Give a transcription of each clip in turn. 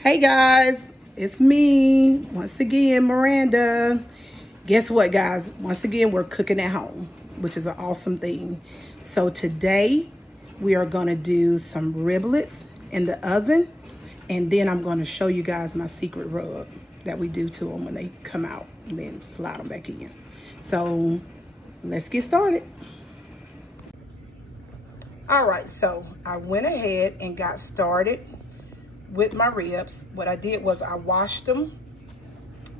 Hey guys, it's me once again, Miranda. Guess what, guys? Once again, we're cooking at home, which is an awesome thing. So today we are gonna do some riblets in the oven, and then I'm gonna show you guys my secret rub that we do to them when they come out, and then slide them back in. So let's get started. All right, so I went ahead and got started with my ribs. What I did was I washed them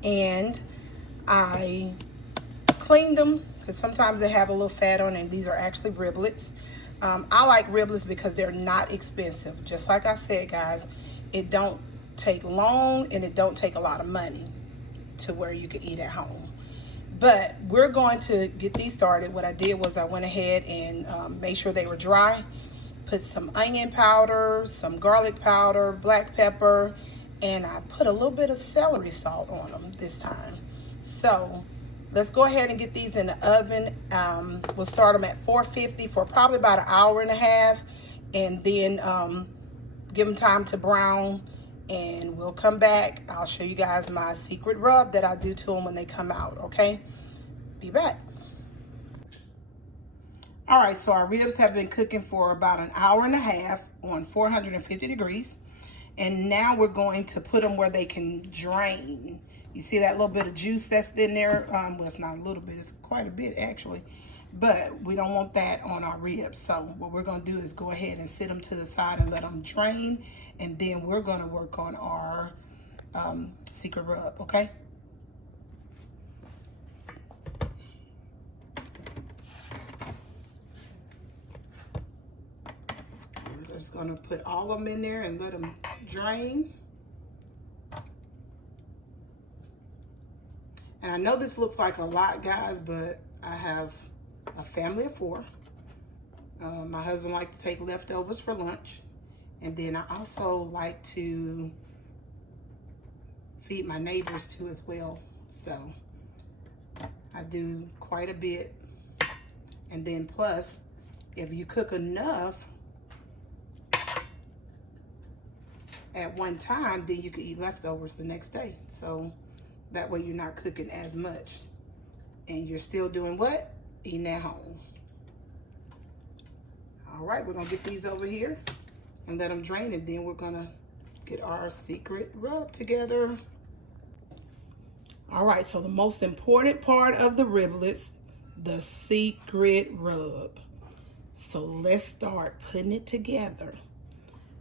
and I cleaned them because sometimes they have a little fat on it, and these are actually riblets. I like riblets because they're not expensive. Just like I said, guys, it don't take long and it don't take a lot of money to where you can eat at home. But we're going to get these started. What I did was I went ahead and made sure they were dry. Put some onion powder, some garlic powder, black pepper, and I put a little bit of celery salt on them this time. So let's go ahead and get these in the oven. We'll start them at 450 for probably about an hour and a half, and then give them time to brown, and we'll come back. I'll show you guys my secret rub that I do to them when they come out, okay? Be back. All right, so our ribs have been cooking for about an hour and a half on 450 degrees. And now we're going to put them where they can drain. You see that little bit of juice that's in there? Well, it's not a little bit, it's quite a bit actually. But we don't want that on our ribs. So what we're gonna do is go ahead and sit them to the side and let them drain. And then we're gonna work on our secret rub, okay? Just gonna put all of them in there and let them drain. And I know this looks like a lot, guys, but I have a family of 4. My husband likes to take leftovers for lunch. And then I also like to feed my neighbors too as well. So I do quite a bit. And then plus, if you cook enough at one time, then you can eat leftovers the next day. So that way you're not cooking as much. And you're still doing what? Eating at home. All right, we're gonna get these over here and let them drain, and then we're gonna get our secret rub together. All right, so the most important part of the riblets, the secret rub. So let's start putting it together.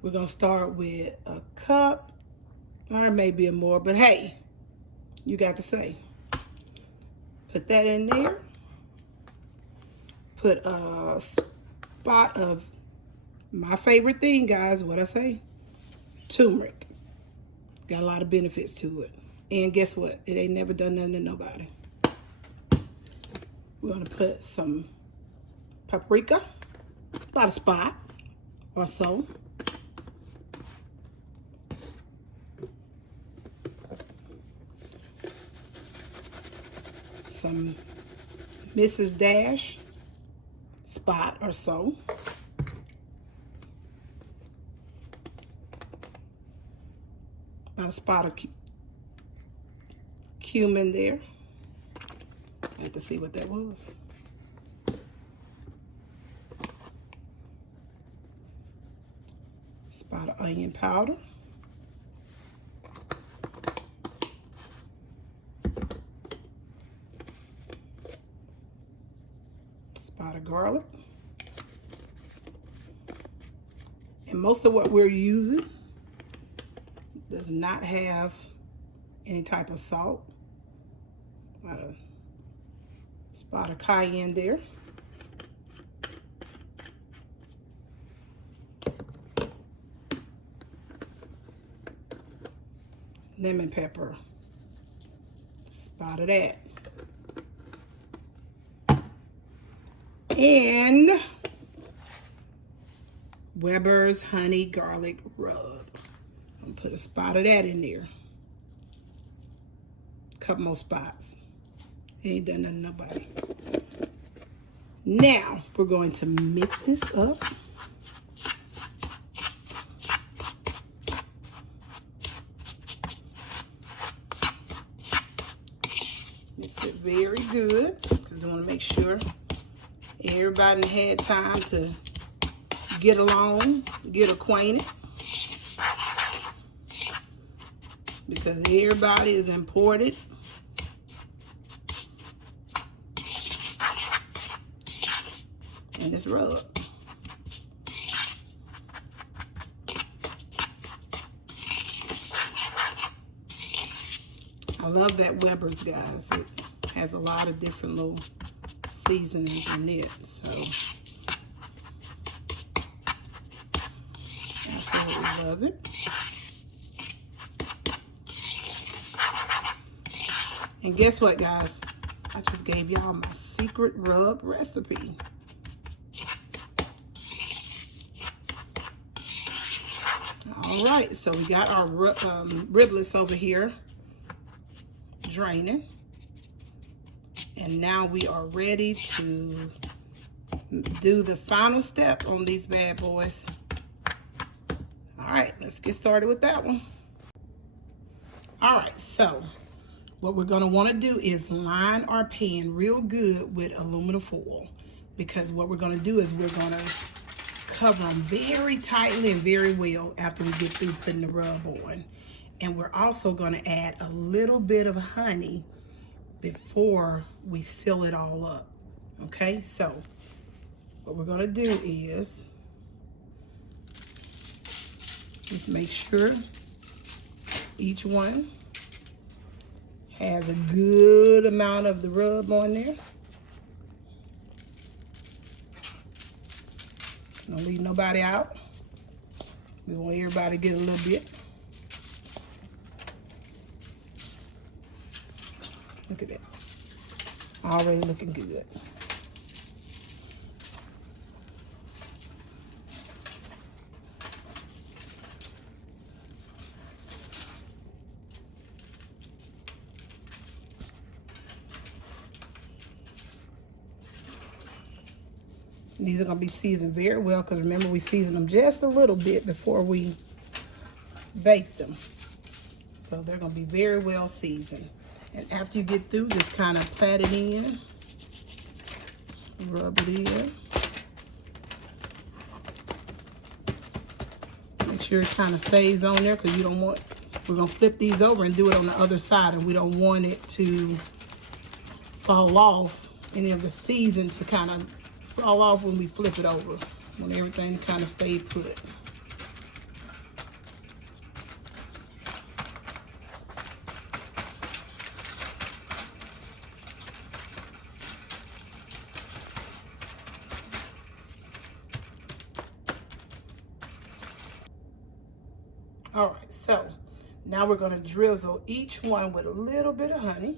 We're gonna start with a cup, or maybe more, but hey, you got to say. Put that in there. Put a spot of my favorite thing, guys, what I say? Turmeric. Got a lot of benefits to it. And guess what? It ain't never done nothing to nobody. We're gonna put some paprika, about a spot or so. Some Mrs. Dash spot or so. About a spot of cumin there. I have to see what that was. Spot of onion powder. Spot of garlic. And most of what we're using does not have any type of salt. About a spot of cayenne there. Lemon pepper. Spot of that. And Weber's honey garlic rub. I'm gonna put a spot of that in there. A couple more spots. Ain't done nothing to nobody. Now we're going to mix this up. it very good because we want to make sure everybody had time to get along, get acquainted. Because everybody is important. In this rub. I love that Weber's, guys. It has a lot of different little seasonings in it, so absolutely love it. And guess what, guys? I just gave y'all my secret rub recipe. All right, so we got our riblets over here draining. And now we are ready to do the final step on these bad boys. All right, let's get started with that one. All right, so what we're gonna wanna do is line our pan real good with aluminum foil, because what we're gonna do is we're gonna cover them very tightly and very well after we get through putting the rub on. And we're also gonna add a little bit of honey before we seal it all up, okay? So what we're gonna do is just make sure each one has a good amount of the rub on there. Don't leave nobody out. We want everybody to get a little bit. Look at that. Already looking good. These are going to be seasoned very well, because remember, we seasoned them just a little bit before we bake them. So they're going to be very well seasoned. And after you get through, just kind of pat it in, rub it in. Make sure it kind of stays on there, because you don't want, we're going to flip these over and do it on the other side, and we don't want it to fall off, any of the season to kind of fall off when we flip it over. We want everything to kind of stay put. All right, so now we're going to drizzle each one with a little bit of honey.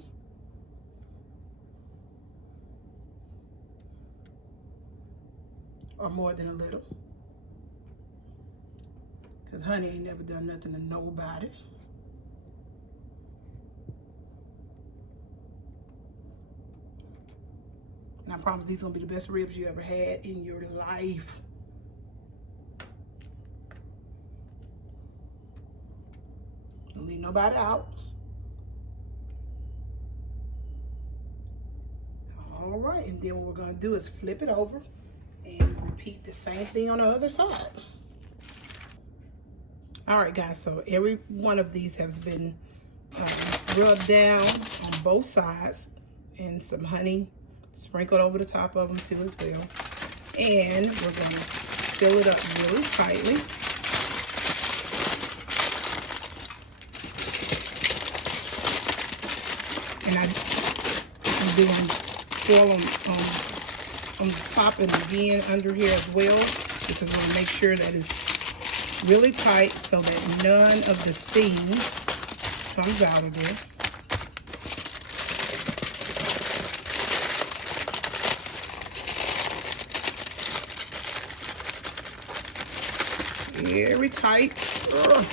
Or more than a little. Because honey ain't never done nothing to nobody. And I promise these are going to be the best ribs you ever had in your life. Don't leave nobody out. All right, and then what we're going to do is flip it over and repeat the same thing on the other side. All right, guys, so every one of these has been rubbed down on both sides, and some honey sprinkled over the top of them too as well. And we're going to fill it up really tightly. And I'm doing foil on the top and again under here as well, because we want to make sure that it's really tight so that none of the steam comes out of there. Very tight. Ugh.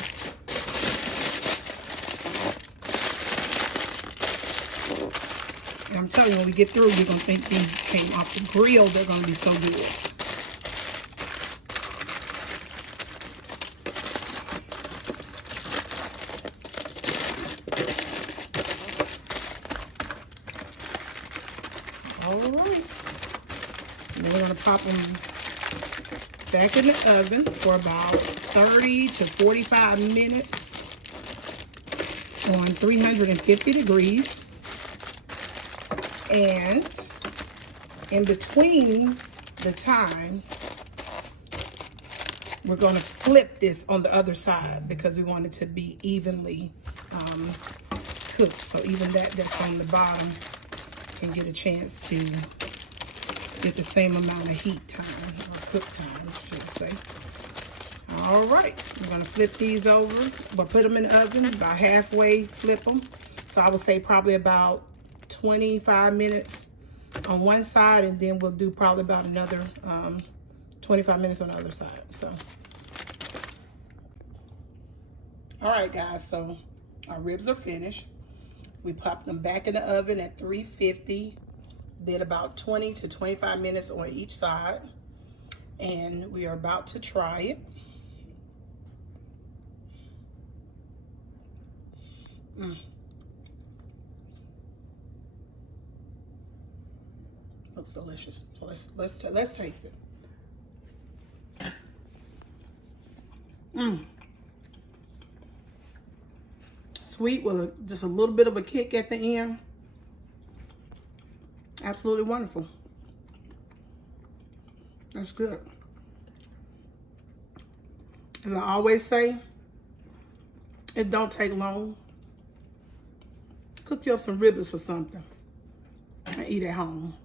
And I'm telling you, when we get through, you're going to think these came off the grill. They're going to be so good. pop them back in the oven for about 30 to 45 minutes on 350 degrees. And in between the time, we're going to flip this on the other side because we want it to be evenly cooked. So even that's on the bottom can get a chance to get the same amount of heat time, or cook time, should I say. All right, we're going to flip these over, but put them in the oven, about halfway flip them. So I would say probably about 25 minutes on one side, and then we'll do probably about another 25 minutes on the other side. So, all right, guys, so our ribs are finished. We popped them back in the oven at 350, did about 20 to 25 minutes on each side, and we are about to try it. Looks delicious. So let's taste it. Sweet with just a little bit of a kick at the end. Absolutely wonderful. That's good. As I always say, it don't take long. Cook you up some riblets or something and eat at home.